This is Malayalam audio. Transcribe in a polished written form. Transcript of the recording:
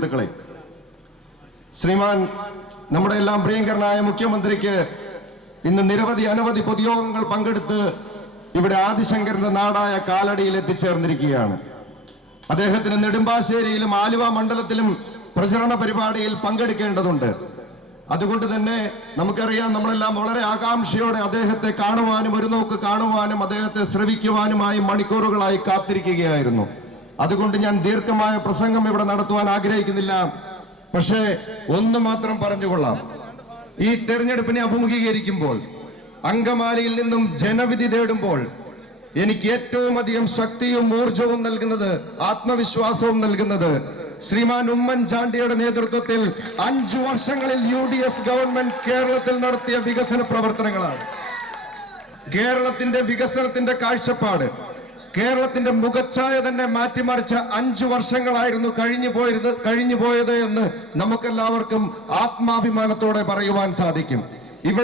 സുഹൃത്തുക്കളെ, ശ്രീമാൻ നമ്മുടെ എല്ലാം പ്രിയങ്കരനായ മുഖ്യമന്ത്രിക്ക് ഇന്ന് അനവധി പൊതുയോഗങ്ങൾ പങ്കെടുത്ത് ഇവിടെ ആദിശങ്കരന്റെ നാടായ കാലടിയിൽ എത്തിച്ചേർന്നിരിക്കുകയാണ്. അദ്ദേഹത്തിന് നെടുമ്പാശ്ശേരിയിലും ആലുവ മണ്ഡലത്തിലും പ്രചരണ പരിപാടിയിൽ പങ്കെടുക്കേണ്ടതുണ്ട്. അതുകൊണ്ട് തന്നെ നമുക്കറിയാം, നമ്മളെല്ലാം വളരെ ആകാംക്ഷയോടെ അദ്ദേഹത്തെ കാണുവാനും ഒരു നോക്ക് കാണുവാനും അദ്ദേഹത്തെ ശ്രവിക്കുവാനുമായി മണിക്കൂറുകളായി കാത്തിരിക്കുകയായിരുന്നു. അതുകൊണ്ട് ഞാൻ ദീർഘമായ പ്രസംഗം ഇവിടെ നടത്തുവാൻ ആഗ്രഹിക്കുന്നില്ല. പക്ഷേ ഒന്ന് മാത്രം പറഞ്ഞുകൊള്ളാം. ഈ തെരഞ്ഞെടുപ്പിനെ അഭിമുഖീകരിക്കുമ്പോൾ, അങ്കമാലിയിൽ നിന്നും ജനവിധി തേടുമ്പോൾ എനിക്ക് ഏറ്റവും അധികം ശക്തിയും ഊർജവും നൽകുന്നത്, ആത്മവിശ്വാസവും നൽകുന്നത് ശ്രീമാൻ ഉമ്മൻചാണ്ടിയുടെ നേതൃത്വത്തിൽ 5 വർഷങ്ങളിൽ UDF ഗവൺമെന്റ് കേരളത്തിൽ നടത്തിയ വികസന പ്രവർത്തനങ്ങളാണ്. കേരളത്തിന്റെ വികസനത്തിന്റെ കാഴ്ചപ്പാട്, കേരളത്തിന്റെ മുഖച്ഛായ തന്നെ മാറ്റിമറിച്ച 5 വർഷങ്ങളായിരുന്നു കഴിഞ്ഞു പോയത് എന്ന് നമുക്കെല്ലാവർക്കും ആത്മാഭിമാനത്തോടെ പറയുവാൻ സാധിക്കും. ഇവിടെ